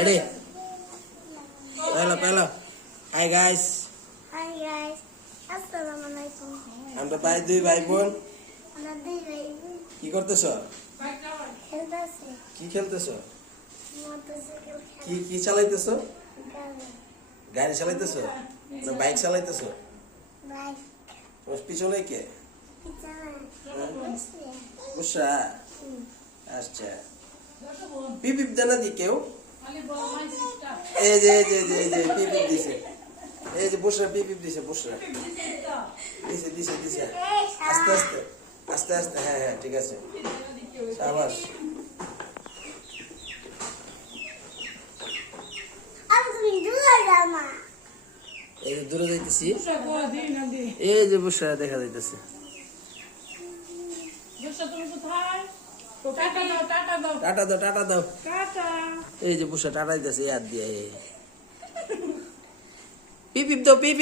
Ready? Pelo. Hi guys. Hi guys. Assalamualaikum. আমরা দুই ভাই বোন। আমরা দুই ভাই বোন। কি করতেছো? খেলতেছি। কি খেলতেছো? মোটরসাইকেল কি চালাইতেছো? গাড়ি। গাড়ি চালাইতেছো? না বাইক চালাইতেছো? বাইক। তোমার পিছনে কে? পিছনে। বুসরা। আচ্ছা। পিপ দেনা দি কেউ? এই যে পিপ দিছে। এই যে বুসরা পিপ দিছে বুসরা। দিছে। আস্তে হ্যাঁ ঠিক আছে। শাবাশ। এই যে দূরে যাইতেছি। এই যে বুসরা দেখা যাইতেছে। টাটা দাও। এই যে বুসরা টাটা দিতেছে হাত দিয়ে। পিপ দাও পিপ।